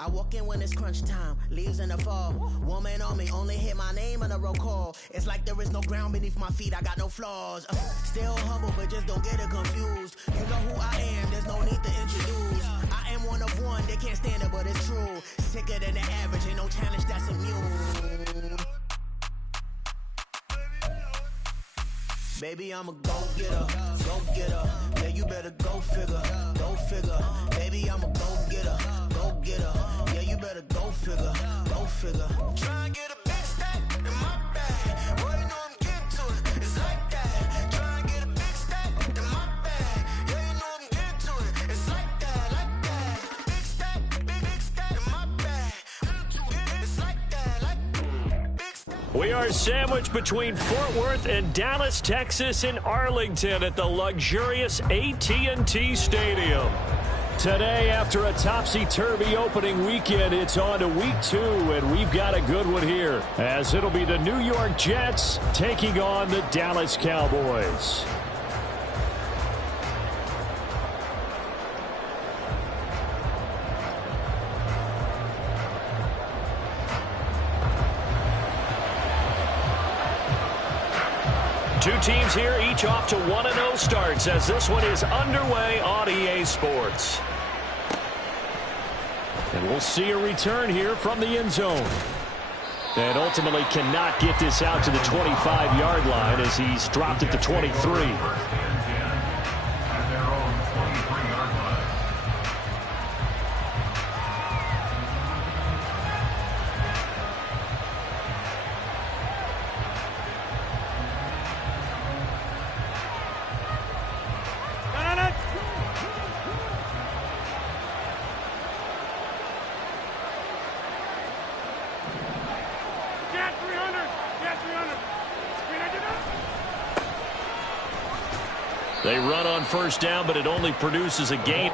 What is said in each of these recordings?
I walk in when it's crunch time, leaves in the fall. Woman on me, only hit my name on a roll call. It's like there is no ground beneath my feet, I got no flaws. Still humble, but just don't get it confused. You know who I am, there's no need to introduce. I am one of one, they can't stand it, but it's true. Sicker than the average, ain't no challenge that's immune. Baby, I'm a go-getter, go-getter. Yeah, you better go figure, go figure. Baby, I'm a go-getter, go-getter. Yeah, you better go figure, go figure. Try and get a big stack in my bag. Boy, you know I'm getting to it, it's like that. Try and get a big stack in my bag. Yeah, you know I'm getting to it, it's like that, like that. Big stack, big stack in my bag. It's like that, like big stack. We are sandwiched between Fort Worth and Dallas, Texas in Arlington at the luxurious AT&T Stadium. Today, after a topsy-turvy opening weekend, it's on to week 2, and we've got a good one here, as it'll be the New York Jets taking on the Dallas Cowboys. Two teams here, each off to 1-0 starts as this one is underway on EA Sports. And we'll see a return here from the end zone. And ultimately cannot get this out to the 25-yard line as he's dropped at the 23. They run on first down, but it only produces a gain.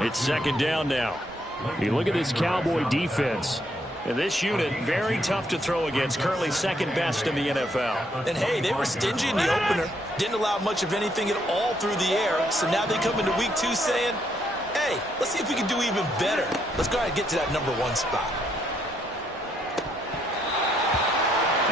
It's second down now. You look at this Cowboy defense. And this unit, very tough to throw against, currently second best in the NFL. And hey, they were stingy in the opener. Didn't allow much of anything at all through the air. So now they come into week 2 saying, hey, let's see if we can do even better. Let's go ahead and get to that #1 spot.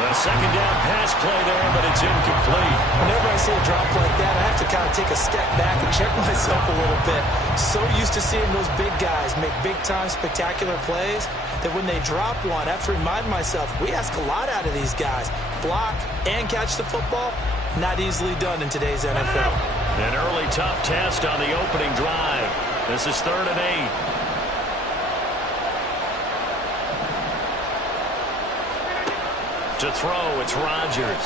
A second down pass play there, but it's incomplete. Whenever I see a drop like that, I have to kind of take a step back and check myself a little bit. So used to seeing those big guys make big-time spectacular plays that when they drop one, I have to remind myself, we ask a lot out of these guys. Block and catch the football, not easily done in today's NFL. An early tough test on the opening drive. This is 3rd and 8. To throw, it's Rodgers.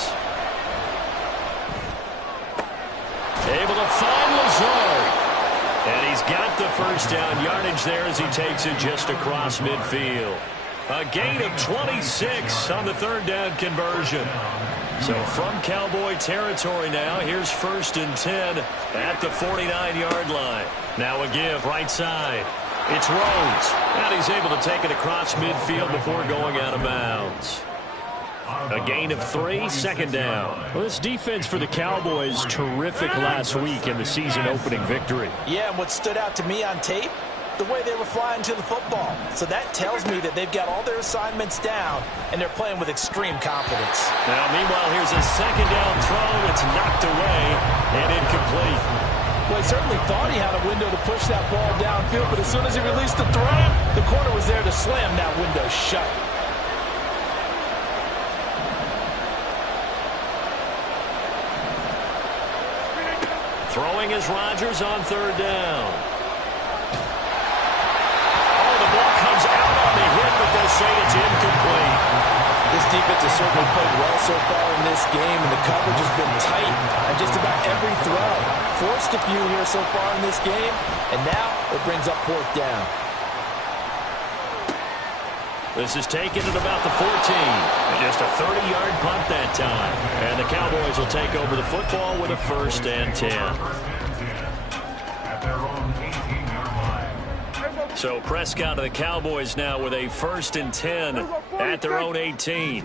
Able to find Lazard. And he's got the first down yardage there as he takes it just across midfield. A gain of 26 on the 3rd down conversion. So from Cowboy territory now, here's 1st and 10 at the 49-yard line. Now a give right side. It's Rhodes. And he's able to take it across midfield before going out of bounds. A gain of 3, 2nd down. Well, this defense for the Cowboys, terrific last week in the season-opening victory. Yeah, and what stood out to me on tape, the way they were flying to the football. So that tells me that they've got all their assignments down, and they're playing with extreme confidence. Now, meanwhile, here's a second down throw. It's knocked away and incomplete. Well, he certainly thought he had a window to push that ball downfield, but as soon as he released the throw, the corner was there to slam that window shut. Throwing is Rodgers on third down. Oh, the ball comes out on the hit, but they'll say it's incomplete. This defense has certainly played well so far in this game, and the coverage has been tight on just about every throw. Forced a few here so far in this game, and now it brings up fourth down. This is taken at about the 14. Just a 30-yard punt that time. And the Cowboys will take over the football with a 1st and 10. So Prescott of the Cowboys now with a 1st and 10 at their own 18.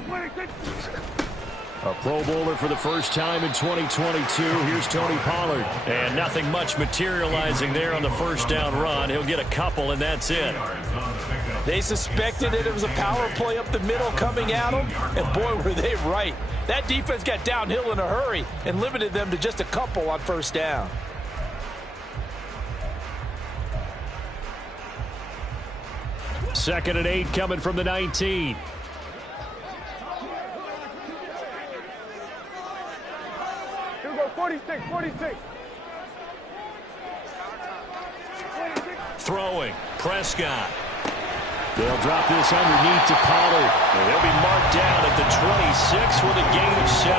A Pro Bowler for the first time in 2022. Here's Tony Pollard. And nothing much materializing there on the first down run. He'll get a couple, and that's it. They suspected that it was a power play up the middle coming at them, and boy, were they right. That defense got downhill in a hurry and limited them to just a couple on first down. Second and 8 coming from the 19. Here we go, 46. Throwing, Prescott. They'll drop this underneath to Pollard. And he'll be marked down at the 26 with a gain of 7.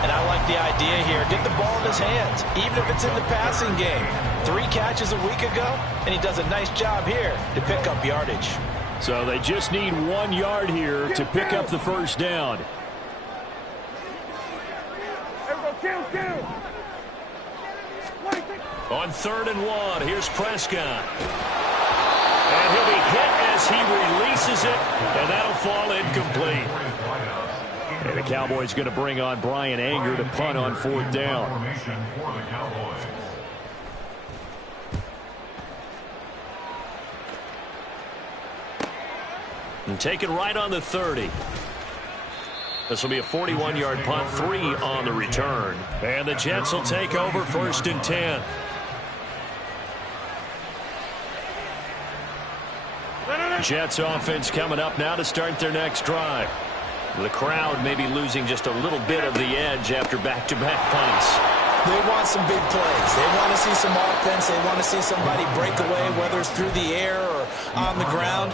And I like the idea here. Get the ball in his hands, even if it's in the passing game. 3 catches a week ago, and he does a nice job here to pick up yardage. So they just need 1 yard here to pick up the first down. On 3rd and 1, here's Prescott. And he'll be hit as he releases it, and that'll fall incomplete. And the Cowboys going to bring on Brian Anger to punt on 4th down. And take it right on the 30. This will be a 41-yard punt, 3 on the return. And the Jets will take over 1st and 10. Jets offense coming up now to start their next drive. The crowd may be losing just a little bit of the edge after back-to-back punts. They want some big plays. They want to see some offense. They want to see somebody break away, whether it's through the air or on the ground.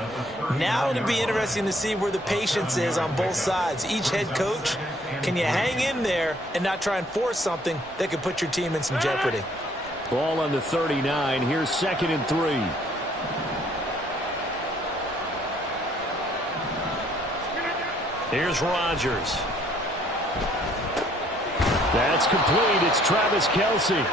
Now it'll be interesting to see where the patience is on both sides. Each head coach, can you hang in there and not try and force something that could put your team in some jeopardy? Ball on the 39. Here's 2nd and 3. Here's Rodgers. That's complete. It's Travis Kelce.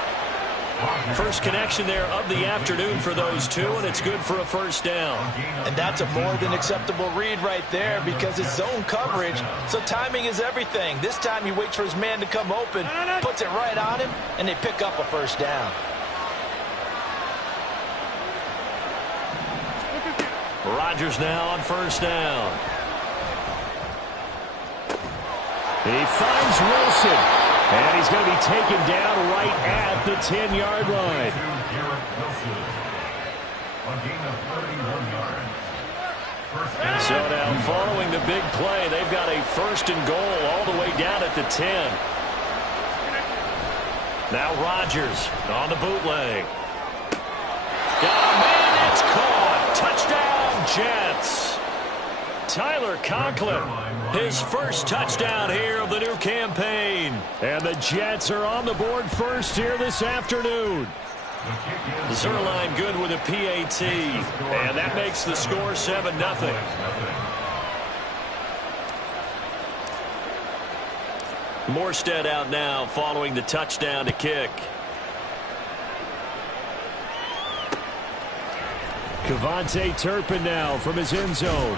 First connection there of the afternoon for those two, and it's good for a first down. And that's a more than acceptable read right there because it's zone coverage, so timing is everything. This time he waits for his man to come open, puts it right on him, and they pick up a first down. Rodgers now on first down. He finds Wilson, and he's going to be taken down right at the 10-yard line. So now following the big play, they've got a 1st and goal all the way down at the 10. Now Rodgers on the bootleg. Got a man, it's caught. Touchdown, Jets. Tyler Conklin, his first touchdown here of the new campaign. And the Jets are on the board first here this afternoon. Zerline good with a PAT. And that makes the score 7-0. Morstead out now following the touchdown to kick. Kevontae Turpin now from his end zone.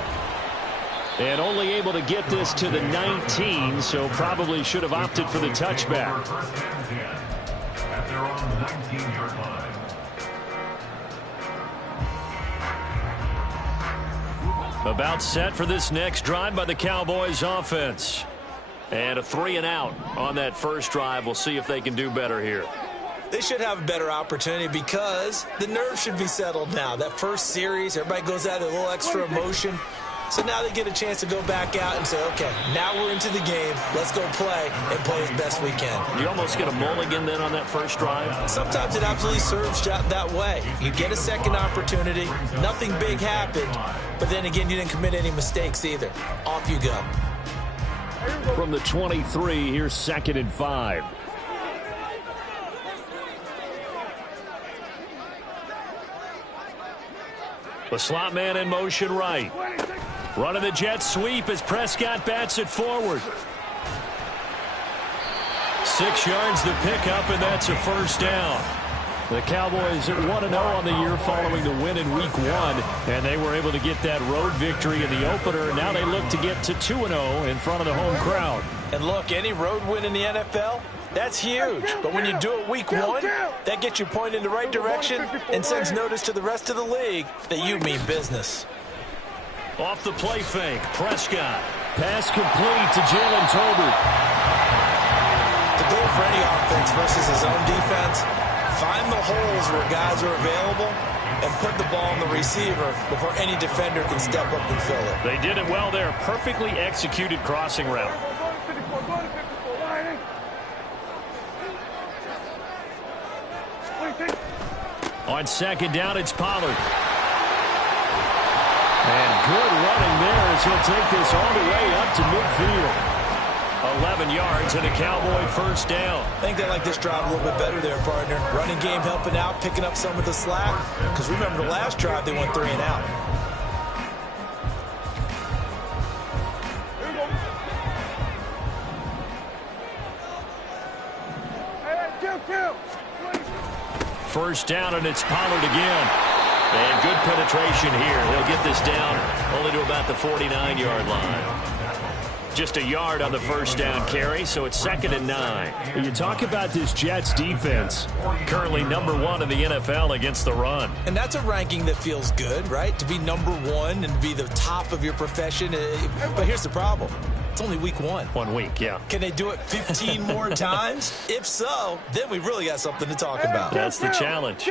And only able to get this to the 19, so probably should have opted for the touchback. About set for this next drive by the Cowboys offense. And a 3-and-out on that first drive. We'll see if they can do better here. They should have a better opportunity because the nerves should be settled now. That first series, everybody goes out with a little extra emotion. So now they get a chance to go back out and say, okay, now we're into the game. Let's go play and play as best we can. You almost get a mulligan then on that first drive? Sometimes it absolutely serves that way. You get a second opportunity. Nothing big happened. But then again, you didn't commit any mistakes either. Off you go. From the 23, here's 2nd and 5. The slot man in motion right. Running the jet sweep as Prescott bats it forward. 6 yards the pickup, and that's a first down. The Cowboys 1-0 on the year following the win in Week 1, and they were able to get that road victory in the opener. Now they look to get to 2-0 in front of the home crowd. And look, any road win in the NFL, that's huge. But when you do it Week 1, that gets you pointed in the right direction and sends notice to the rest of the league that you mean business. Off the play fake, Prescott. Pass complete to Jalen Tolbert. The goal for any offense versus his own defense, find the holes where guys are available and put the ball on the receiver before any defender can step up and fill it. They did it well there. Perfectly executed crossing route. On 2nd down, it's Pollard. And good running there as he'll take this all the way up to midfield. 11 yards and a Cowboy first down. I think they like this drive a little bit better there, partner. Running game helping out, picking up some of the slack. Because remember the last drive, they went 3-and-out. First down, and it's Pollard again. And good penetration here. He'll get this down only to about the 49-yard line. Just a yard on the first down carry, so it's 2nd and 9. You talk about this Jets defense, currently number 1 in the NFL against the run. And that's a ranking that feels good, right? To be number 1 and to be the top of your profession. But here's the problem. It's only Week 1. 1 week, yeah. Can they do it 15 more times? If so, then we really got something to talk about. That's the challenge.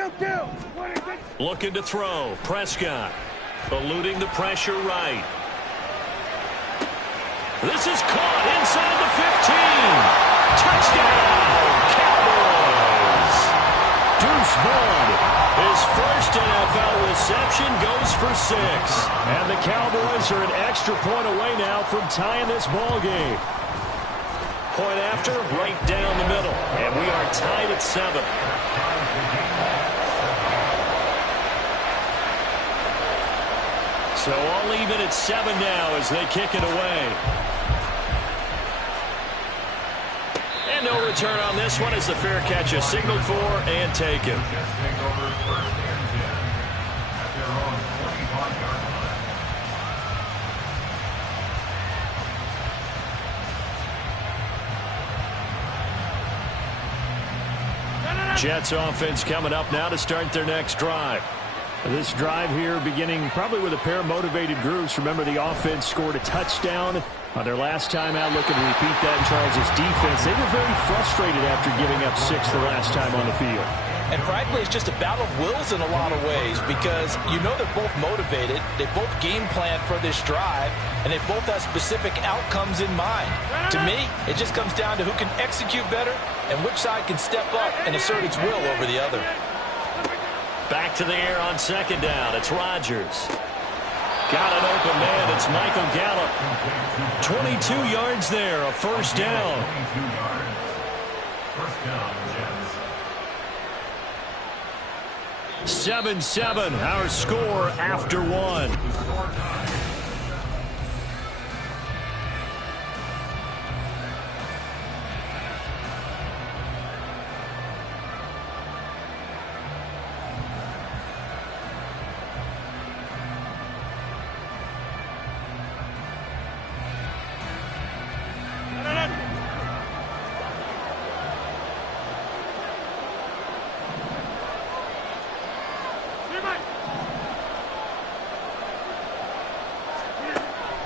Looking to throw. Prescott eluding the pressure right. This is caught inside the 15. Touchdown, Cowboys. Deuce Vaughn, his first NFL reception, goes for 6. And the Cowboys are an extra point away now from tying this ball game. Point after, right down the middle. And we are tied at 7. So all even at 7 now as they kick it away. And no return on this one as the fair catch is signaled for and taken. Jets offense coming up now to start their next drive. This drive here beginning probably with a pair of motivated groups. Remember, the offense scored a touchdown on their last time out. Looking to repeat that in Charles' defense. They were very frustrated after giving up 6 the last time on the field. And frankly, it's just a battle of wills in a lot of ways because you know they're both motivated. They both game plan for this drive, and they both have specific outcomes in mind. To me, it just comes down to who can execute better and which side can step up and assert its will over the other. Back to the air on 2nd down. It's Rodgers. Got an open man. It's Michael Gallup. 22 yards there. A first down. First down, Jets. 7-7. Our score after 1.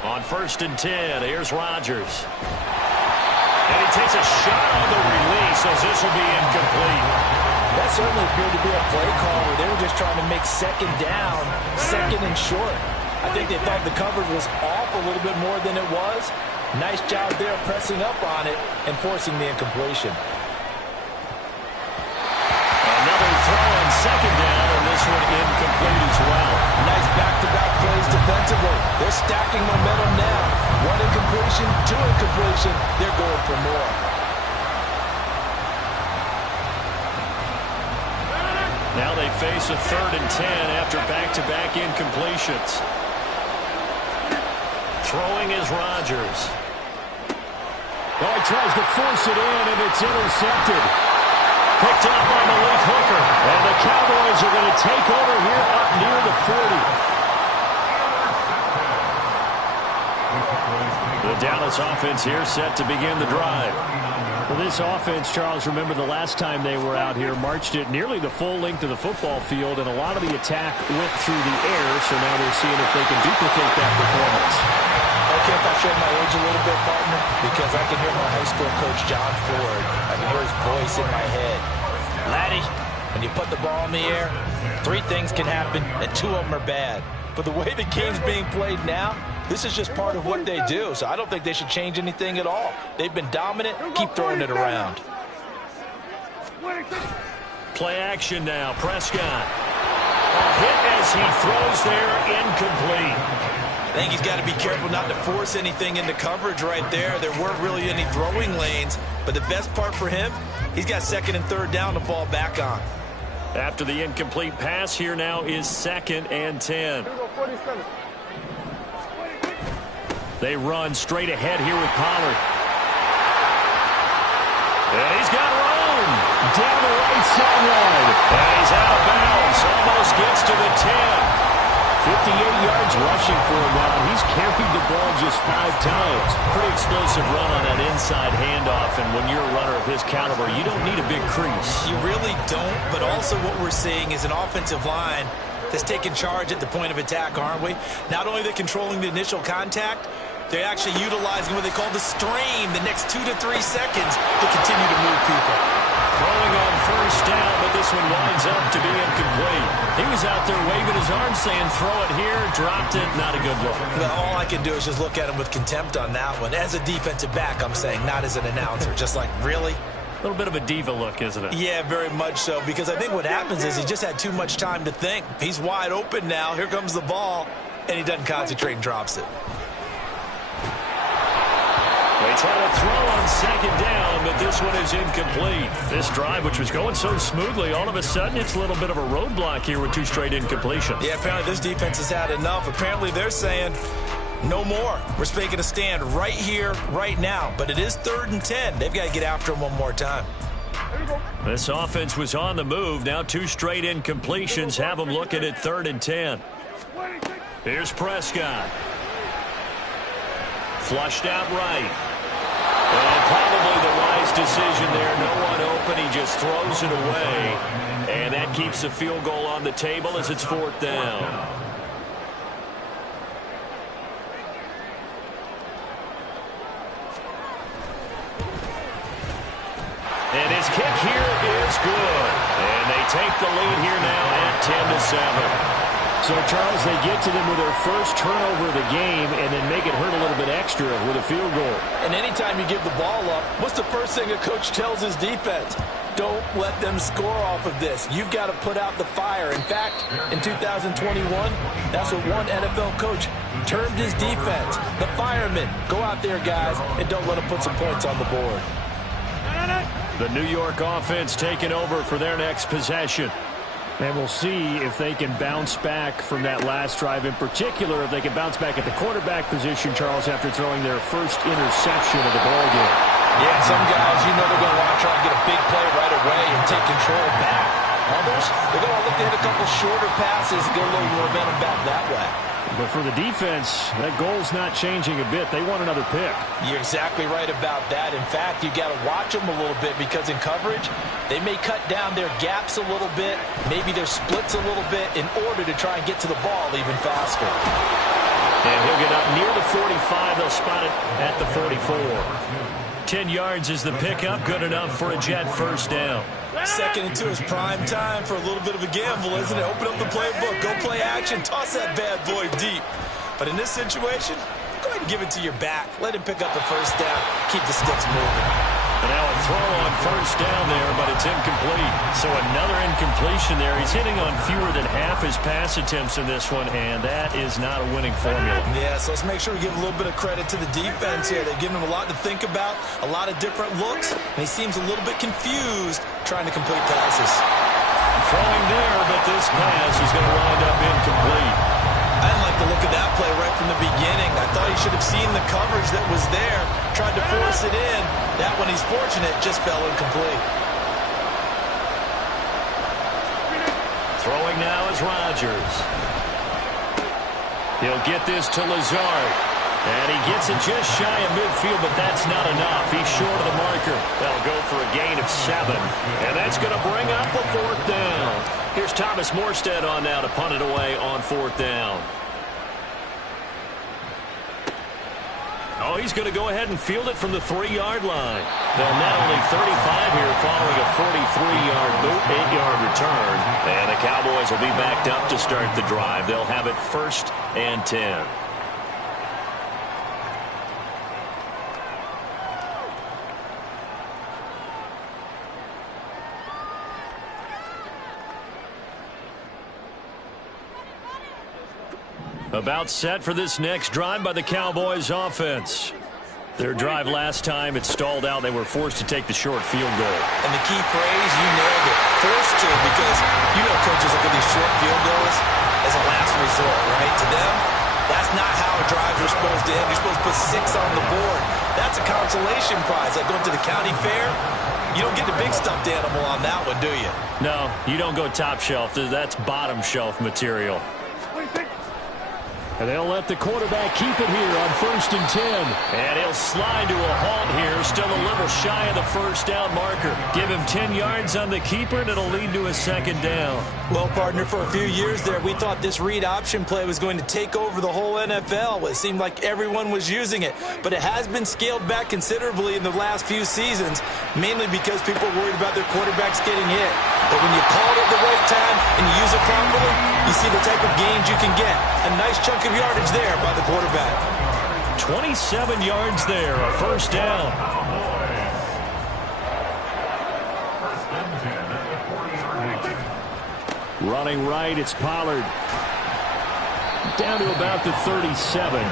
On 1st and 10, here's Rodgers. And he takes a shot on the release as this will be incomplete. That certainly appeared to be a play call where they were just trying to make second down, second and short. I think they thought the coverage was off a little bit more than it was. Nice job there pressing up on it and forcing the incompletion. Another throw on second down, and this one incomplete as well. Nice back-to-back plays defensively. They're stacking momentum now. One incompletion, two incompletion. They're going for more. Now they face a 3rd and 10 after back-to-back incompletions. Throwing is Rodgers. Oh, he tries to force it in, and it's intercepted. Picked up on the left hooker. And the Cowboys are going to take over here up near the 40. The Dallas offense here set to begin the drive. Well, this offense, Charles, remember the last time they were out here, marched it nearly the full length of the football field, and a lot of the attack went through the air, so now they're seeing if they can duplicate that performance. Okay, if I show my age a little bit, partner, because I can hear my high school coach, John Ford. I can hear his voice in my head. Laddie, when you put the ball in the air, 3 things can happen, and 2 of them are bad. But the way the game's being played now, this is just part of what they do, so I don't think they should change anything at all. They've been dominant. Keep throwing it around. Play action now. Prescott. A hit as he throws there, incomplete. I think he's got to be careful not to force anything into coverage right there. There weren't really any throwing lanes, but the best part for him, he's got 2nd and 3rd down to fall back on. After the incomplete pass, here now is 2nd and 10. They run straight ahead here with Pollard. And he's got room down the right sideline. And he's out of bounds. Almost gets to the 10. 58 yards rushing for him now. He's carried the ball just 5 times. Pretty explosive run on that inside handoff, and when you're a runner of his caliber, you don't need a big crease. You really don't, but also what we're seeing is an offensive line that's taking charge at the point of attack, aren't we? Not only are they controlling the initial contact, they're actually utilizing what they call the stream, the next 2 to 3 seconds to continue to move people. Throwing on 1st down, but this one winds up to be incomplete. He was out there waving his arm saying, throw it here, dropped it, not a good look. Well, all I can do is just look at him with contempt on that one. As a defensive back, I'm saying, not as an announcer. Just like, really? A little bit of a diva look, isn't it? Yeah, very much so, because I think what happens is he just had too much time to think. He's wide open now. Here comes the ball, and he doesn't concentrate and drops it. They try to throw on 2nd down, but this one is incomplete. This drive, which was going so smoothly, all of a sudden it's a little bit of a roadblock here with 2 straight incompletions. Yeah, apparently this defense has had enough. Apparently they're saying, no more. We're making a stand right here, right now. But it is 3rd and 10. They've got to get after him one more time. This offense was on the move. Now 2 straight incompletions have them looking at 3rd and 10. Here's Prescott. Flushed out right. And probably the wise decision there. No one open. He just throws it away. And that keeps the field goal on the table as it's 4th down. And his kick here is good. And they take the lead here now at 10-7. So, Charles, they get to them with their first turnover of the game and then make it hurt a little bit extra with a field goal. And anytime you give the ball up, what's the first thing a coach tells his defense? Don't let them score off of this. You've got to put out the fire. In fact, in 2021, that's what one NFL coach termed his defense. The firemen. Go out there, guys, and don't let them put some points on the board. The New York offense taking over for their next possession. And we'll see if they can bounce back from that last drive. In particular, if they can bounce back at the quarterback position, Charles, after throwing their first interception of the ball game. Yeah, some guys, you know they're going to want to try and get a big play right away and take control back. Others, they're going to look to hit a couple shorter passes, get a little momentum back that way. But for the defense, that goal's not changing a bit. They want another pick. You're exactly right about that. In fact, you got to watch them a little bit because in coverage, they may cut down their gaps a little bit, maybe their splits a little bit in order to try and get to the ball even faster. And he'll get up near the 45. They'll spot it at the 44. 10 yards is the pickup. Good enough for a Jet first down. Second and 2 is prime time for a little bit of a gamble, isn't it? Open up the playbook, go play action, toss that bad boy deep. But in this situation, go ahead and give it to your back. Let him pick up the first down. Keep the sticks moving. And now a throw on first down there, but it's incomplete. So another incompletion there. He's hitting on fewer than half his pass attempts in this one, and that is not a winning formula. Yeah, so let's make sure we give a little bit of credit to the defense here. They've given him a lot to think about, a lot of different looks, and he seems a little bit confused trying to complete passes. Throwing there, but this pass is going to wind up incomplete. I didn't like the look of that play right from the beginning. I thought he should have seen the coverage that was there, tried to force it in. That one, he's fortunate, just fell incomplete. Throwing now is Rodgers. He'll get this to Lazard. And he gets it just shy of midfield, but that's not enough. He's short of the marker. They'll go for a gain of 7. And that's going to bring up a 4th down. Here's Thomas Morstead on now to punt it away on 4th down. Oh, he's going to go ahead and field it from the 3-yard line. They'll net only 35 here following a 43-yard boot, 8-yard return. And the Cowboys will be backed up to start the drive. They'll have it 1st and 10. About set for this next drive by the Cowboys offense. Their drive last time, it stalled out. They were forced to take the short field goal. And the key phrase, you nailed it. Forced to, because you know coaches look at these short field goals as a last resort, right? To them, that's not how drives are supposed to end. You're supposed to put 6 on the board. That's a consolation prize. Like going to the county fair, you don't get the big stuffed animal on that one, do you? No, you don't go top shelf. That's bottom shelf material. And they'll let the quarterback keep it here on 1st and 10. And he'll slide to a halt here, still a little shy of the first down marker. Give him 10 yards on the keeper, and it'll lead to a 2nd down. Well, partner, for a few years there, we thought this read option play was going to take over the whole NFL. It seemed like everyone was using it. But it has been scaled back considerably in the last few seasons, mainly because people are worried about their quarterbacks getting hit. But when you call it at the right time and you use it properly, you see the type of gains you can get. A nice chunk of yardage there by the quarterback. 27 yards there, a 1st down. Running right, it's Pollard. Down to about the 37.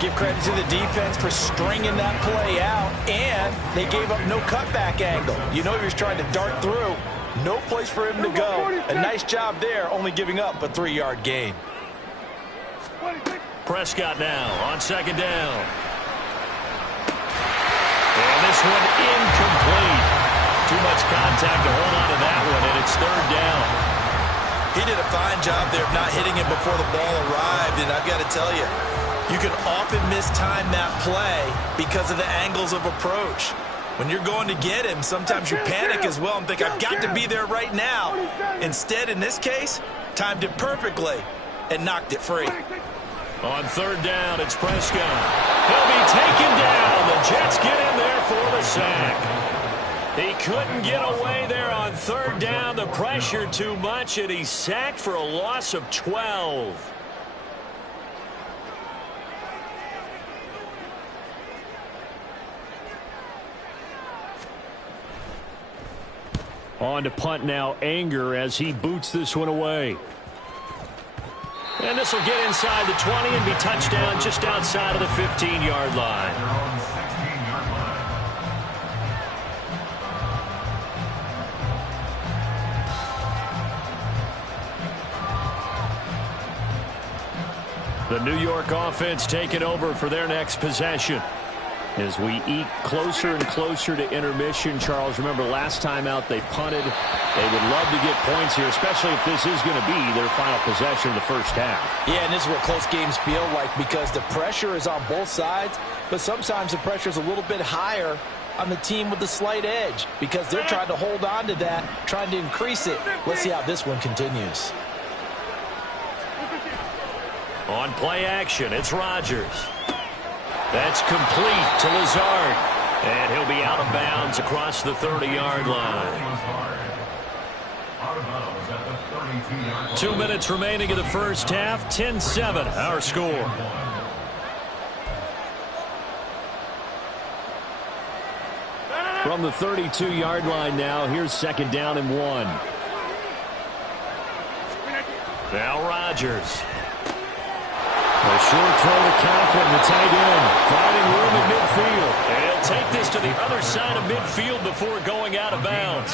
Give credit to the defense for stringing that play out, and they gave up no cutback angle. You know he was trying to dart through. No place for him to go. A nice job there, only giving up a 3-yard gain. Prescott now on 2nd down. And this one incomplete. Too much contact to hold on to that one, and it's 3rd down. He did a fine job there of not hitting it before the ball arrived, and I've got to tell you, you can often mistime that play because of the angles of approach. When you're going to get him, sometimes you panic as well and think, I've got to be there right now. Instead, in this case, timed it perfectly and knocked it free. On 3rd down, it's Prescott. He'll be taken down. The Jets get in there for the sack. He couldn't get away there on 3rd down. The pressure too much, and he's sacked for a loss of 12. On to punt now, Anger, as he boots this one away. And this will get inside the 20 and be touchdown just outside of the 15-yard line. The New York offense taking over for their next possession. As we eke closer and closer to intermission, Charles, remember last time out they punted. They would love to get points here, especially if this is going to be their final possession of the first half. Yeah, and this is what close games feel like because the pressure is on both sides, but sometimes the pressure is a little bit higher on the team with the slight edge because they're trying to hold on to that, trying to increase it. Let's see how this one continues. On play action, it's Rodgers. That's complete to Lazard. And he'll be out of bounds across the 30-yard line. 2 minutes remaining in the first half. 10-7, our score. From the 32-yard line now, here's 2nd down and 1. Now Rodgers. A short throw to Conklin, the tight end, finding room at midfield. And he'll take this to the other side of midfield before going out of bounds.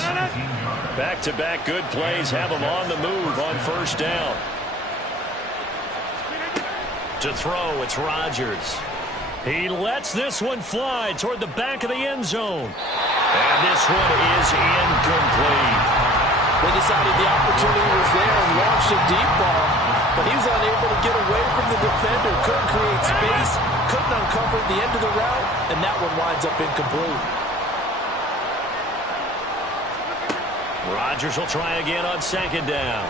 Back-to-back good plays have him on the move on first down. To throw, it's Rodgers. He lets this one fly toward the back of the end zone. And this one is incomplete. They decided the opportunity was there and launched a deep ball, but he was unable to get away from the defender, couldn't create space, couldn't uncover the end of the route, and that one winds up incomplete. Rodgers will try again on 2nd down.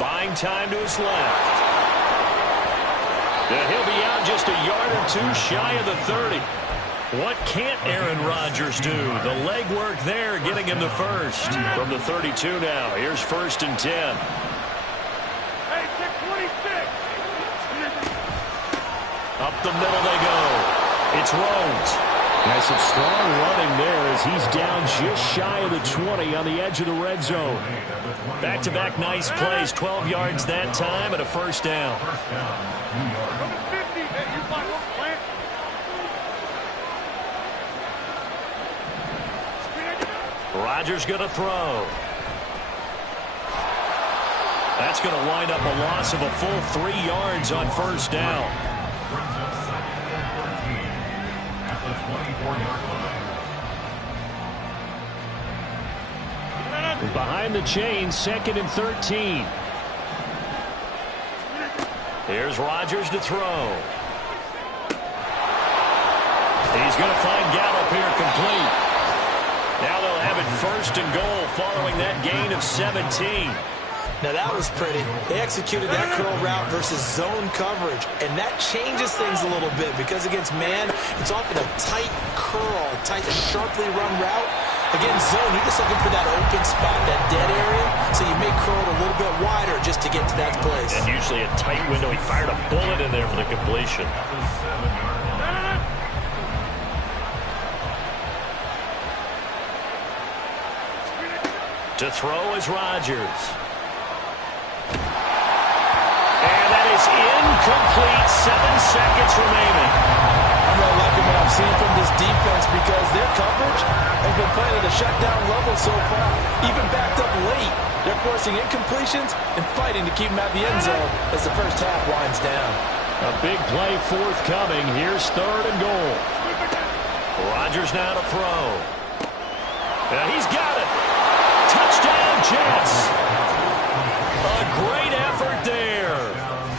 Buying time to his left. And he'll be out just a yard or two shy of the 30. What can't Aaron Rodgers do? The legwork there getting him the first. From the 32 now, here's 1st and 10. Hey, check 26. Up the middle they go. It's Rhodes. Has some strong running there as he's down just shy of the 20 on the edge of the red zone. Back-to-back nice plays, 12 yards that time and a first down. Rodgers going to throw. That's going to wind up a loss of a full 3 yards on first down. Behind the chain, 2nd and 13. Here's Rodgers to throw. He's going to find Gallup here complete. Now they'll have it 1st and goal following that gain of 17. Now that was pretty. They executed that curl route versus zone coverage, and that changes things a little bit because against man, it's often a tight curl, tight and sharply run route. Against zone, you're just looking for that open spot, that dead area, so you may curl it a little bit wider just to get to that place. And usually a tight window. He fired a bullet in there for the completion. To throw is Rodgers. And that is incomplete. 7 seconds remaining. I'm really liking what I'm seeing from this defense because their coverage has been playing at a shutdown level so far. Even backed up late, they're forcing incompletions and fighting to keep them at the end zone as the first half winds down. A big play forthcoming. Here's 3rd and goal. Rodgers now to throw. And he's got it. Touchdown, Jets. A great effort there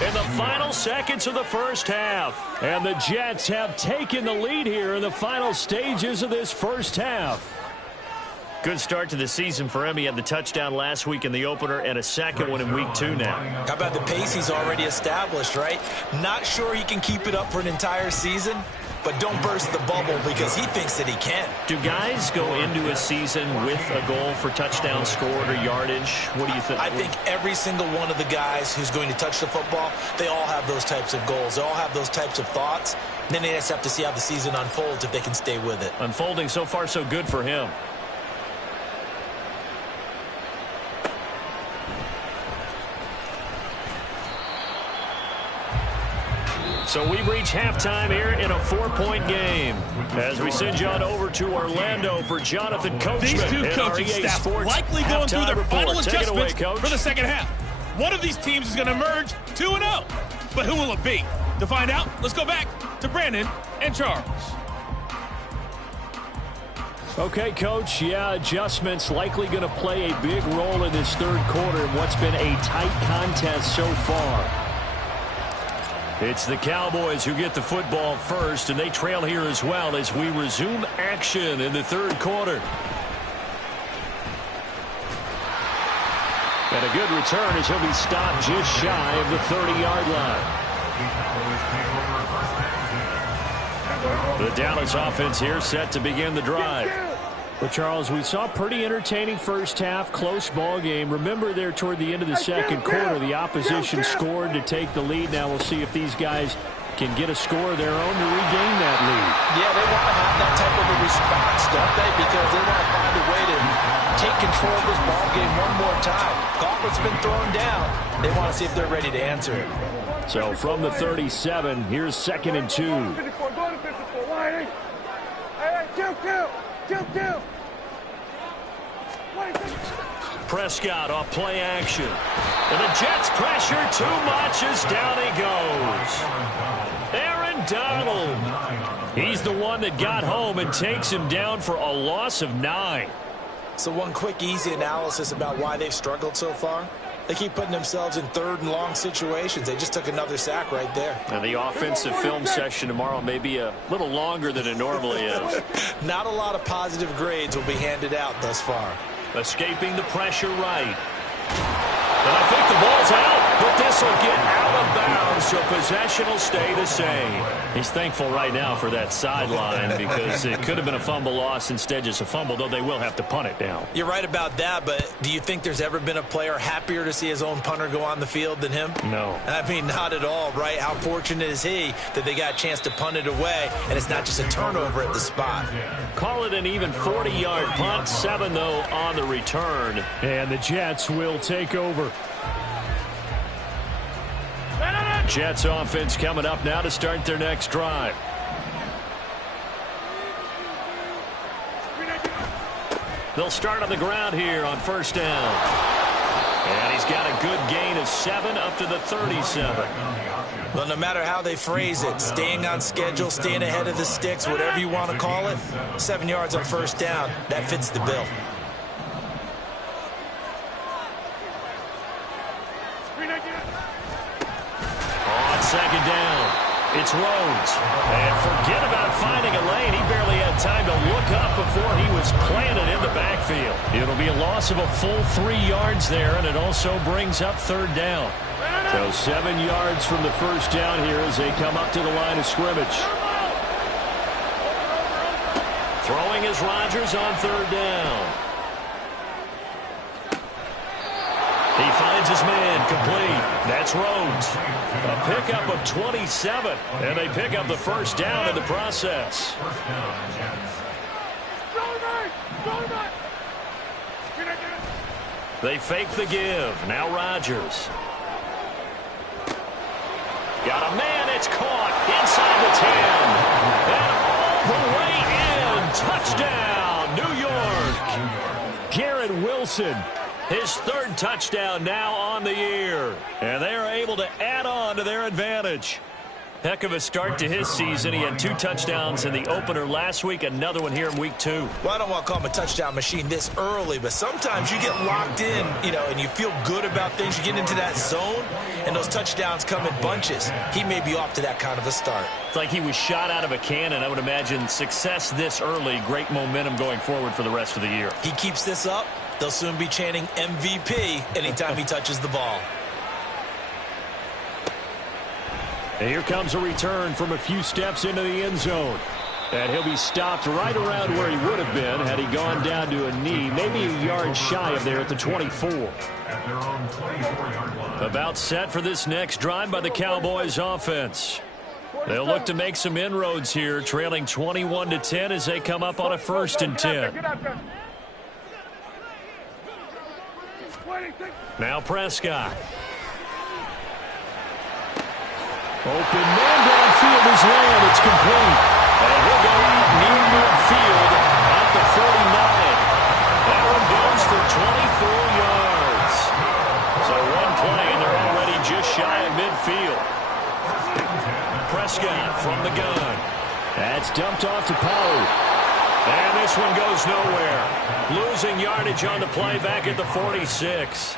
in the final seconds of the first half. And the Jets have taken the lead here in the final stages of this first half. Good start to the season for him. He had the touchdown last week in the opener and a second one in week 2 now. How about the pace he's already established, right? Not sure he can keep it up for an entire season, but don't burst the bubble because he thinks that he can. Do guys go into a season with a goal for touchdown scored or yardage? What do you think? I think every single one of the guys who's going to touch the football, they all have those types of goals. They all have those types of thoughts. Then they just have to see how the season unfolds if they can stay with it. Unfolding so far so good for him. So we've reached halftime here in a 4-point game. As we send you on over to Orlando for Jonathan Coachman. These two coaching staffs likely going through their final adjustments for the second half. One of these teams is going to emerge 2-0. But who will it be? To find out, let's go back to Brandon and Charles. Okay, Coach. Yeah, adjustments likely going to play a big role in this third quarter in what's been a tight contest so far. It's the Cowboys who get the football first, and they trail here as well as we resume action in the third quarter. And a good return as he'll be stopped just shy of the 30-yard line. The Dallas offense here set to begin the drive. Well, Charles, we saw a pretty entertaining first half, close ball game. Remember there toward the end of the second quarter, the opposition scored to take the lead. Now we'll see if these guys can get a score of their own to regain that lead. Yeah, they want to have that type of a response, don't they? Because they want to find a way to take control of this ball game one more time. Gauntlet's been thrown down. They want to see if they're ready to answer it. So from the 37, here's 2nd and 2. Prescott off play action. And the Jets pressure too much as down he goes. Aaron Donald. He's the one that got home and takes him down for a loss of 9. So one quick, easy analysis about why they've struggled so far. They keep putting themselves in 3rd and long situations. They just took another sack right there. And the offensive film session tomorrow may be a little longer than it normally is. Not a lot of positive grades will be handed out thus far. Escaping the pressure right. And I think the ball's out, but this will get out of bounds, so possession will stay the same. He's thankful right now for that sideline because it could have been a fumble loss, instead just a fumble, though they will have to punt it down. You're right about that, but do you think there's ever been a player happier to see his own punter go on the field than him? No. I mean, not at all, right? How fortunate is he that they got a chance to punt it away, and it's not just a turnover at the spot. Call it an even 40-yard punt, 7, though, on the return. And the Jets will take over. Jets offense coming up now to start their next drive. They'll start on the ground here on 1st down. And he's got a good gain of 7 up to the 37. Well, no matter how they phrase it, staying on schedule, staying ahead of the sticks, whatever you want to call it, 7 yards on 1st down, that fits the bill. On 2nd down, it's Rhodes. And forget about finding a lane. He barely had time to look up before he was planted in the backfield. It'll be a loss of a full 3 yards there, and it also brings up 3rd down. So 7 yards from the 1st down here as they come up to the line of scrimmage. Throwing is Rodgers on 3rd down. He finds his man complete. That's Rhodes. A pickup of 27. And they pick up the 1st down in the process. They fake the give. Now Rodgers. Got a man. It's caught inside the 10. And all the way in. Touchdown, New York. Garrett Wilson. His 3rd touchdown now on the year. And they are able to add on to their advantage. Heck of a start to his season. He had 2 touchdowns in the opener last week, another one here in week 2. Well, I don't want to call him a touchdown machine this early, but sometimes you get locked in, and you feel good about things. You get into that zone, and those touchdowns come in bunches. He may be off to that kind of a start. It's like he was shot out of a cannon. I would imagine success this early, great momentum going forward for the rest of the year. He keeps this up, they'll soon be chanting MVP anytime he touches the ball. And here comes a return from a few steps into the end zone. And he'll be stopped right around where he would have been had he gone down to a knee, maybe a yard shy of there at the 24. About set for this next drive by the Cowboys offense. They'll look to make some inroads here, trailing 21-10 as they come up on a 1st and 10. Now Prescott. Open man downfield is land. It's complete. And he'll go near midfield at the 49. That one goes for 24 yards. So one play, and they're already just shy of midfield. Prescott from the gun. That's dumped off to Pollard. And this one goes nowhere. Losing yardage on the play back at the 46.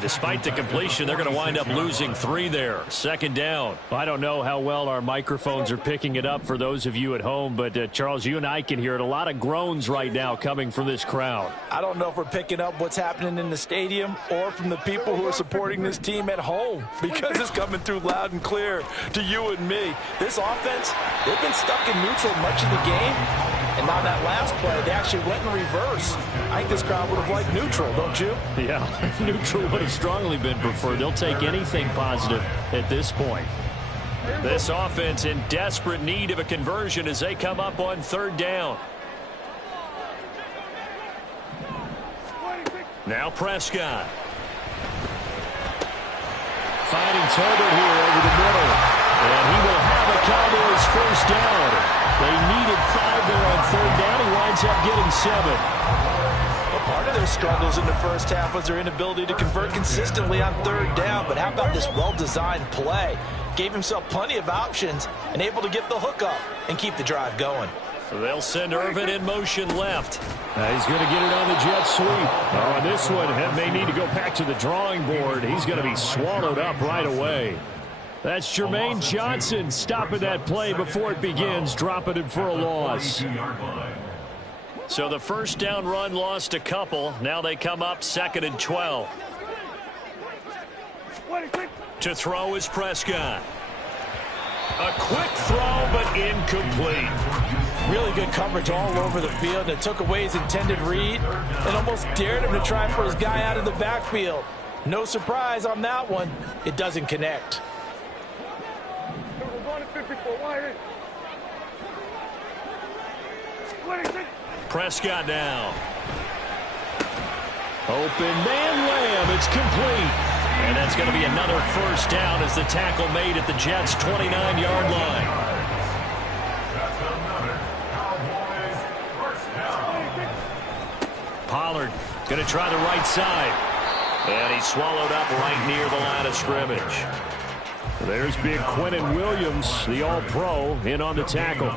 Despite the completion, they're going to wind up losing 3 there. Second down. I don't know how well our microphones are picking it up for those of you at home, but Charles, you and I can hear it. A lot of groans right now coming from this crowd. I don't know if we're picking up what's happening in the stadium or from the people who are supporting this team at home, because it's coming through loud and clear to you and me. This offense, they've been stuck in neutral much of the game, and on that last play, they actually went in reverse. I think this crowd would have liked neutral, don't you? Yeah, neutral would have strongly been preferred. They'll take anything positive at this point. This offense in desperate need of a conversion as they come up on 3rd down. Now Prescott. Finding Tolbert here over the middle. And he will have a Cowboys 1st down. They needed 5 there on 3rd down. He winds up getting 7. Part of their struggles in the first half was their inability to convert consistently on 3rd down. But how about this well-designed play? Gave himself plenty of options and able to get the hook up and keep the drive going. So they'll send Irvin in motion left. He's going to get it on the jet sweep. On this one, may need to go back to the drawing board. He's going to be swallowed up right away. That's Jermaine Johnson stopping that play before it begins, dropping it for a loss. So the 1st down run lost a couple. Now they come up 2nd and 12. To throw is Prescott. A quick throw, but incomplete. Really good coverage all over the field. It took away his intended read and almost dared him to try for his guy out of the backfield. No surprise on that one. It doesn't connect. Prescott now. Open man Lamb. It's complete. And that's going to be another 1st down as the tackle made at the Jets' 29-yard line. Pollard going to try the right side. And he's swallowed up right near the line of scrimmage. There's big Quinnen Williams, the all-pro, in on the tackle.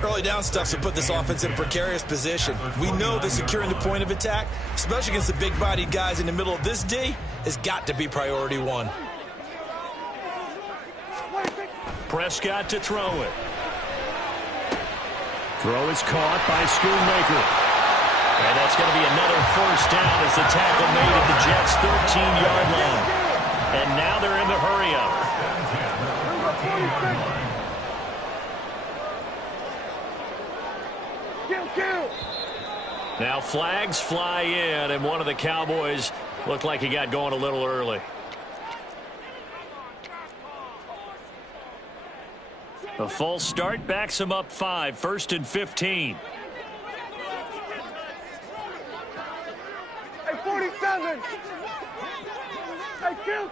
Early down stuff to put this offense in a precarious position. We know that securing the point of attack, especially against the big-bodied guys in the middle of this D, has got to be priority 1. Prescott to throw it. Throw is caught by Schoonmaker. And that's going to be another 1st down as the tackle made at the Jets' 13-yard line. And now they're in the hurry-up. Now flags fly in, and one of the Cowboys looked like he got going a little early. A false start backs him up 5, 1st and 15. Hey, 47. Hey, kill.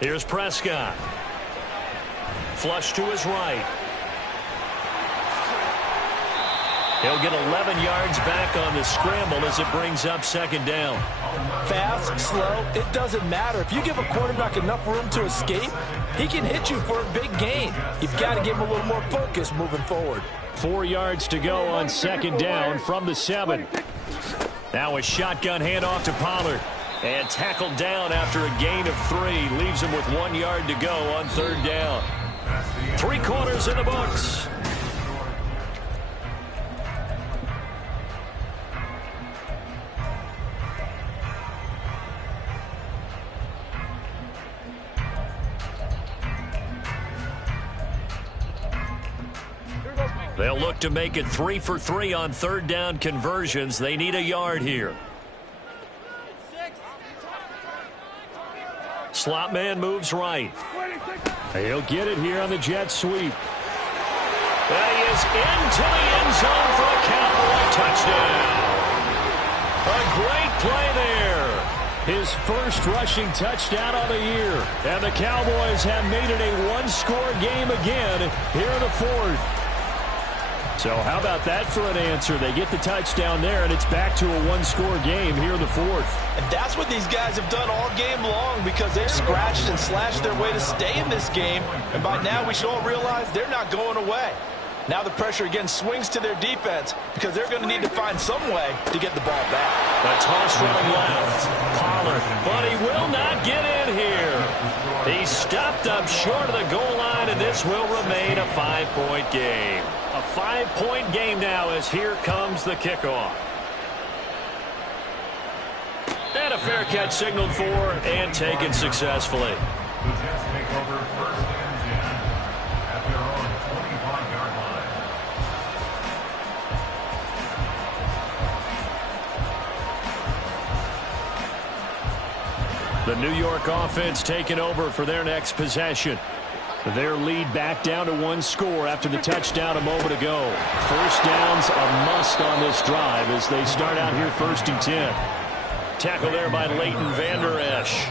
Here's Prescott. Flush to his right. He'll get 11 yards back on the scramble as it brings up 2nd down. Fast, slow, it doesn't matter. If you give a quarterback enough room to escape, he can hit you for a big gain. You've got to give him a little more focus moving forward. 4 yards to go on 2nd down from the 7. Now a shotgun handoff to Pollard. And tackled down after a gain of 3. Leaves him with 1 yard to go on 3rd down. 3 quarters in the books. They'll look to make it 3 for 3 on 3rd down conversions. They need a yard here. Slot man moves right. He'll get it here on the jet sweep. And he is into the end zone for a Cowboy touchdown. A great play there. His first rushing touchdown of the year. And the Cowboys have made it a 1-score game again here in the 4th. So how about that for an answer? They get the touchdown there, and it's back to a 1-score game here in the 4th. And that's what these guys have done all game long, because they've scratched and slashed their way to stay in this game. And by now we should all realize they're not going away. Now the pressure again swings to their defense, because they're going to need to find some way to get the ball back. A toss running left. Pollard Pollard, but he will not get in here. He's stopped up short of the goal line, and this will remain a 5-point game. A 5-point game now as here comes the kickoff. And a fair catch signaled for and taken successfully. The New York offense taking over for their next possession. Their lead back down to 1 score after the touchdown a moment ago. First down's a must on this drive as they start out here 1st and 10. Tackle there by Leighton Vander Esch.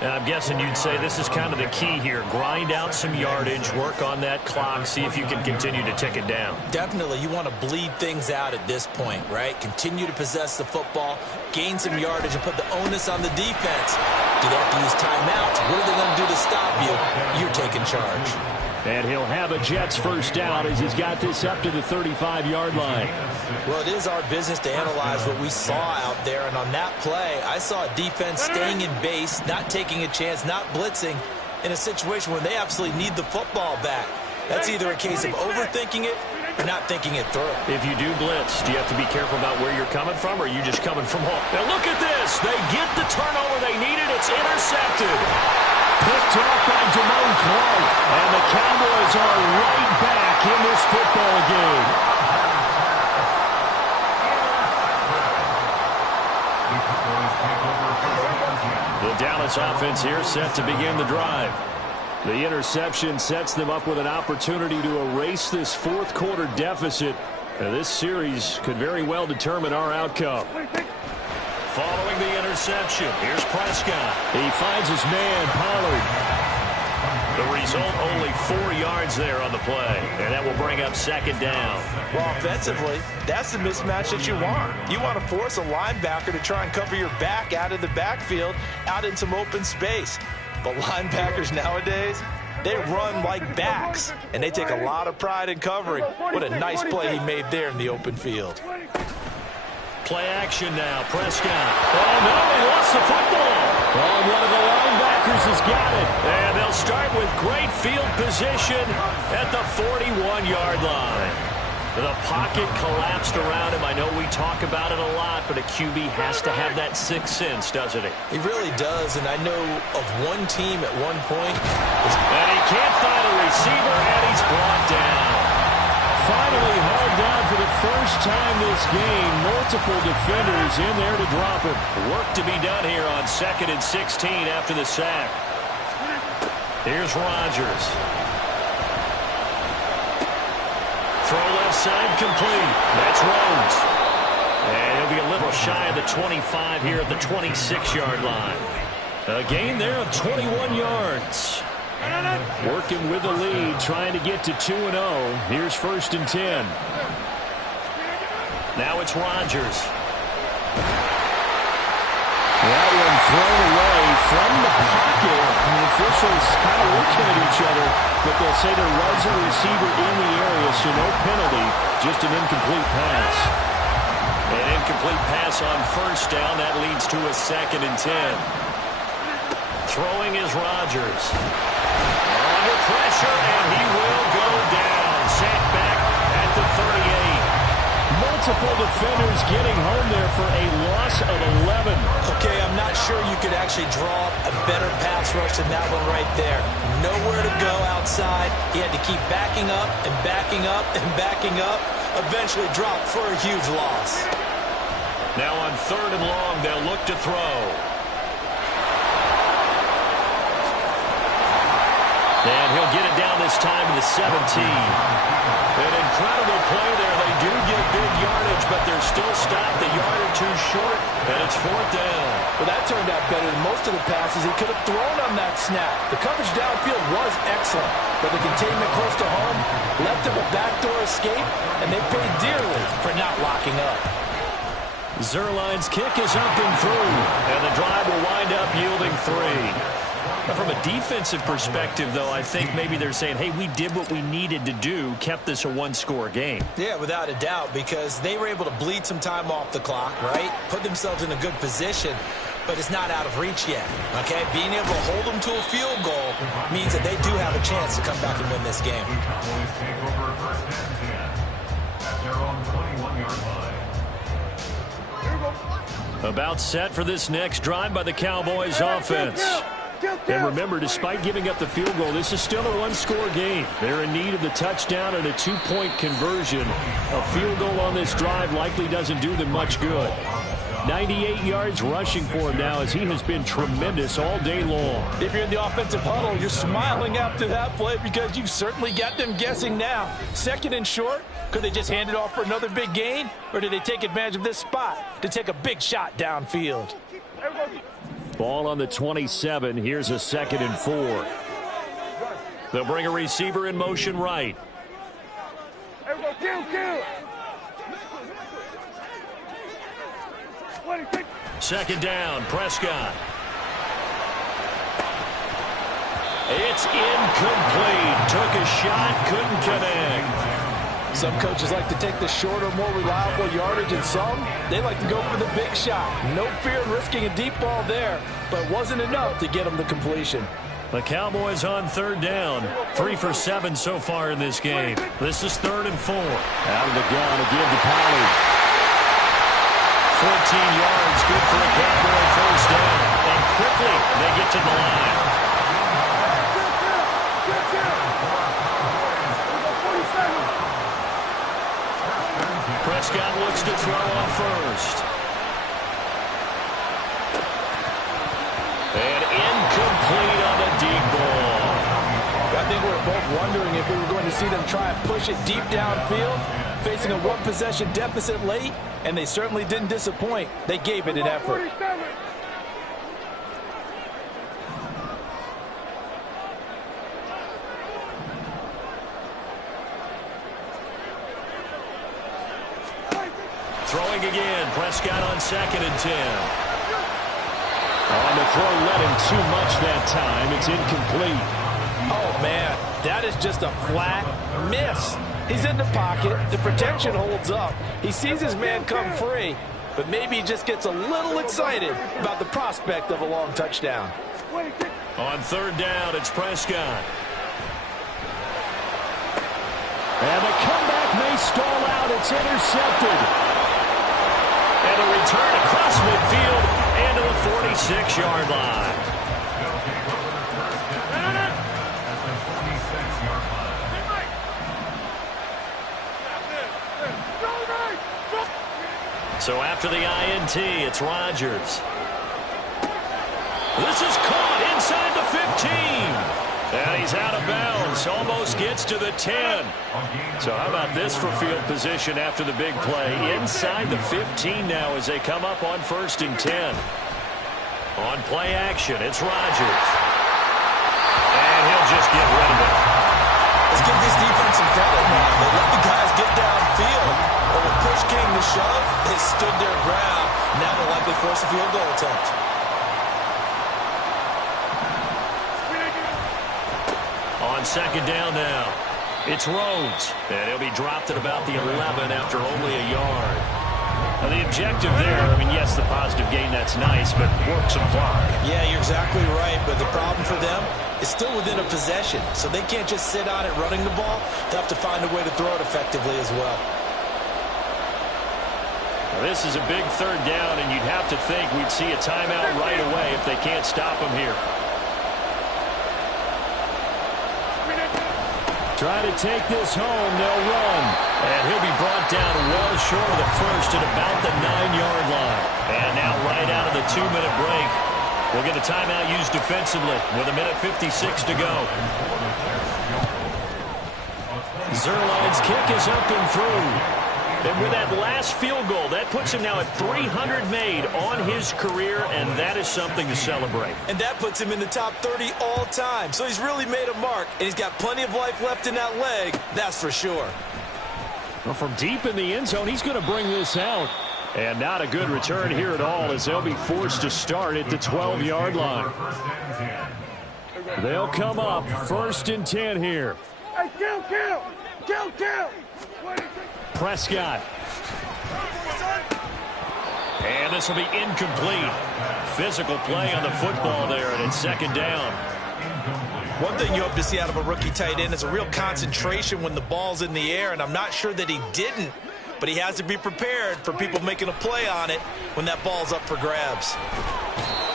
And I'm guessing you'd say this is kind of the key here. Grind out some yardage, work on that clock, see if you can continue to tick it down. Definitely, you want to bleed things out at this point, right? Continue to possess the football, gain some yardage, and put the onus on the defense. Do they have to use timeouts? What are they going to do to stop you? You're taking charge. And he'll have a Jets first down as he's got this up to the 35-yard line. Well, it is our business to analyze what we saw out there. And on that play, I saw a defense staying in base, not taking a chance, not blitzing in a situation where they absolutely need the football back. That's either a case of overthinking it or not thinking it through. If you do blitz, do you have to be careful about where you're coming from, or are you just coming from home? Now look at this. They get the turnover they needed. It's intercepted. Picked off by Damone Clark. And the Cowboys are right back in this football game. The Dallas offense here set to begin the drive. The interception sets them up with an opportunity to erase this 4th quarter deficit. This series could very well determine our outcome. Following the interception, here's Prescott. He finds his man, Pollard. The result, only 4 yards there on the play, and that will bring up 2nd down. Well, offensively, that's the mismatch that you want. You want to force a linebacker to try and cover your back out of the backfield, out in some open space. But linebackers nowadays, they run like backs, and they take a lot of pride in covering. What a nice play he made there in the open field. Play action now, Prescott. Oh, no, he lost the football. Oh, one of the linebackers has got it. And they'll start with great field position at the 41-yard line. The pocket collapsed around him. I know we talk about it a lot, but a QB has to have that 6th sense, doesn't he? He really does, and I know of one team at one point. And he can't find a receiver, and he's brought down. Finally hauled down for the first time this game. Multiple defenders in there to drop him. Work to be done here on 2nd and 16 after the sack. Here's Rodgers. Throw left side complete. That's Rhodes. And he'll be a little shy of the 25 here at the 26-yard line. A gain there of 21 yards. Working with the lead, trying to get to 2-0. Here's 1st and 10. Now it's Rodgers. That one thrown away from the pocket. The officials kind of looking at each other, but they'll say there was a receiver in the area, so no penalty, just an incomplete pass. An incomplete pass on 1st down. That leads to a 2nd and 10. Throwing is Rodgers. Under pressure, and he will go down. Sacked back at the 38. Multiple defenders getting home there for a loss of 11. Okay, I'm not sure you could actually draw a better pass rush than that one right there. Nowhere to go outside. He had to keep backing up and backing up and backing up. Eventually dropped for a huge loss. Now on 3rd and long, they'll look to throw. And he'll get it down this time to the 17. An incredible play there. They do get big yardage, but they're still stopped a yard or two short, and it's 4th down. Well, that turned out better than most of the passes he could have thrown on that snap. The coverage downfield was excellent, but the containment close to home left him a backdoor escape, and they paid dearly for not locking up. Zuerlein's kick is up and through, and the drive will wind up yielding 3. From a defensive perspective, though, I think maybe they're saying, hey, we did what we needed to do, kept this a 1-score game. Yeah, without a doubt, because they were able to bleed some time off the clock, right? Put themselves in a good position. but it's not out of reach yet. Okay, being able to hold them to a field goal means that they do have a chance to come back and win this game. About set for this next drive by the Cowboys offense. And remember, despite giving up the field goal, this is still a one-score game. They're in need of the touchdown and a two-point conversion. A field goal on this drive likely doesn't do them much good. 98 yards rushing for him now as he has been tremendous all day long. If you're in the offensive huddle, you're smiling after that play because you've certainly got them guessing now. Second and short, could they just hand it off for another big gain? Or did they take advantage of this spot to take a big shot downfield? Ball on the 27. Here's a 2nd and 4. They'll bring a receiver in motion right. Second down, Prescott. It's incomplete. Took a shot, couldn't connect. Some coaches like to take the shorter, more reliable yardage, and some, they like to go for the big shot. No fear in risking a deep ball there, but it wasn't enough to get them the completion. The Cowboys on 3rd down. 3 for 7 so far in this game. This is 3rd and 4. Out of the gun again to Pollard. 14 yards, good for a Cowboy first down. And quickly, they get to the line. Prescott looks to throw on first. And incomplete on the deep ball. I think we're both wondering if we were going to see them try and push it deep downfield, facing a one-possession deficit late, and they certainly didn't disappoint. They gave it an effort. Throwing again, Prescott on 2nd and 10. On the throw, let him too much that time. It's incomplete. Oh, man, that is just a flat miss. He's in the pocket. The protection holds up. He sees his man come free, but maybe he just gets a little excited about the prospect of a long touchdown. On 3rd down, it's Prescott. And the comeback may stall out. It's intercepted. And a return across midfield and to the 46-yard line. So after the INT, it's Rodgers. This is caught inside the 15. And he's out of bounds. Almost gets to the 10. So how about this for field position after the big play? Inside the 15 now as they come up on 1st and 10. On play action, it's Rodgers. And he'll just get rid of it. Let's give this defense some credit now. They let the guys get downfield. But when push came to shove, they stood their ground. Now they'll likely force a field goal attempt. On 2nd down now, it's Rhodes. And he'll be dropped at about the 11 after only a yard. Now the objective there, I mean, yes, the positive gain, that's nice, but work some clock. Yeah, you're exactly right, but the problem for them is still within a possession, so they can't just sit on it running the ball. They'll have to find a way to throw it effectively as well. Now, this is a big 3rd down, and you'd have to think we'd see a timeout right away if they can't stop him here. Try to take this home, they'll run. And he'll be brought down well short of the first at about the 9-yard line. And now right out of the 2-minute break, we'll get a timeout used defensively with 1:56 to go. Zuerlein's kick is up and through. And with that last field goal, that puts him now at 300 made on his career, and that is something to celebrate. And that puts him in the top 30 all time. So he's really made a mark, and he's got plenty of life left in that leg, that's for sure. Well, from deep in the end zone, he's going to bring this out. And not a good return here at all as they'll be forced to start at the 12-yard line. They'll come up 1st and 10 here. Hey, kill! Prescott. And this will be incomplete. physical play on the football there, and it's second down. One thing you hope to see out of a rookie tight end is a real concentration when the ball's in the air, and I'm not sure that he didn't, but he has to be prepared for people making a play on it when that ball's up for grabs.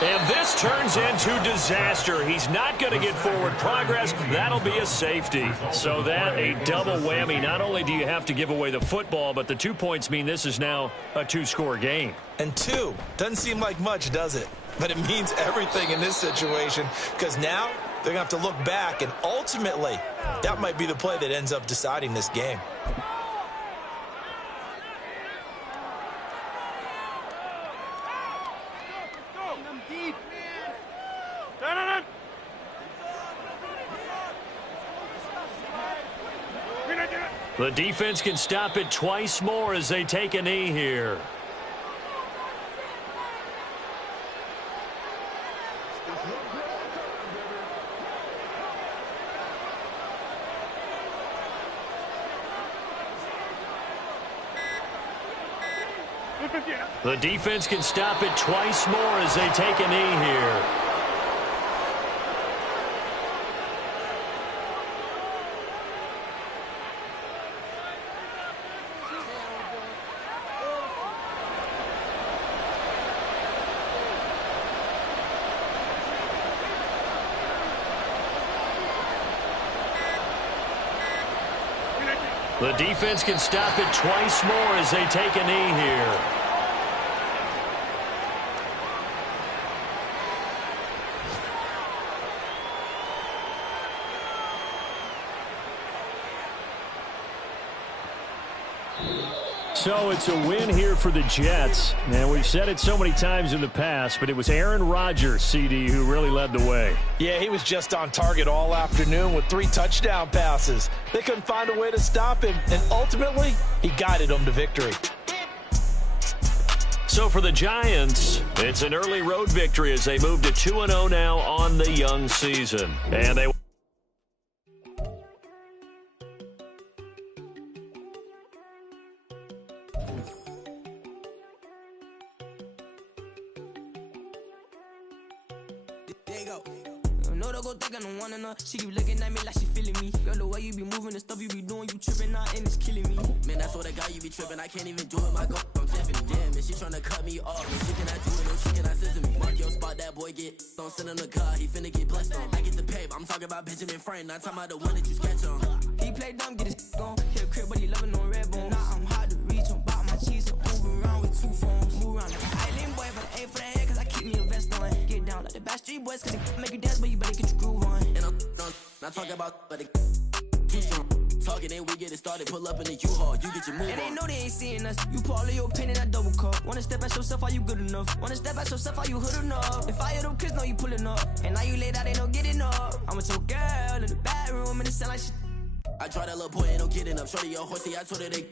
And this turns into disaster. He's not going to get forward progress. That'll be a safety. So that, a double whammy. Not only do you have to give away the football, but the 2 points mean this is now a 2-score game. And 2 doesn't seem like much, does it? But it means everything in this situation, because now they're going to have to look back, and ultimately, that might be the play that ends up deciding this game. The defense can stop it twice more as they take a knee here. The defense can stop it twice more as they take a knee here. The defense can stop it twice more as they take a knee here. So it's a win here for the Jets. And we've said it so many times in the past, but it was Aaron Rodgers, CD, who really led the way. Yeah, he was just on target all afternoon with 3 touchdown passes. They couldn't find a way to stop him, and ultimately, he guided them to victory. So for the Giants, it's an early road victory as they move to 2-0 now on the young season. And they... She keep looking at me like she feeling me. Girl, the way you be moving the stuff you be doing, you tripping out and it's killing me. Man, that's what I got, you be tripping. I can't even do it, my go. I'm flipping. Damn, and she tryna cut me off. And she cannot do it, no, she cannot scissor me. Mark your spot, that boy get. Don't send him the car, he finna get blessed on. I get the pay, I'm talking about Benjamin Frank, not talking about the one that you sketch on. He play dumb, get his on. Hit a crib, but he loving on red bone. Now I'm hard to reach, I'm about my cheese. Move around with 2 phones. Move around like an island boy, but I ain't for the head, cause I keep me a vest on. Get down like the Backstreet Boys, cause they make you dance, but you better get your groove on. And I'm not talking about, but they too strong. Talking and we get it started, pull up in the U-Haul, you get your move on. And they know they ain't seeing us. You pull all of your pain in that double cup. Wanna step at yourself, are you good enough? Wanna step at yourself, are you hood enough? If I hear them kids, know you pulling up. And now you laid out, ain't no getting up. I'm with your girl in the bedroom, and it sound like shit. I tried that little boy, ain't no getting up. Shorty, your horsey, I told her they...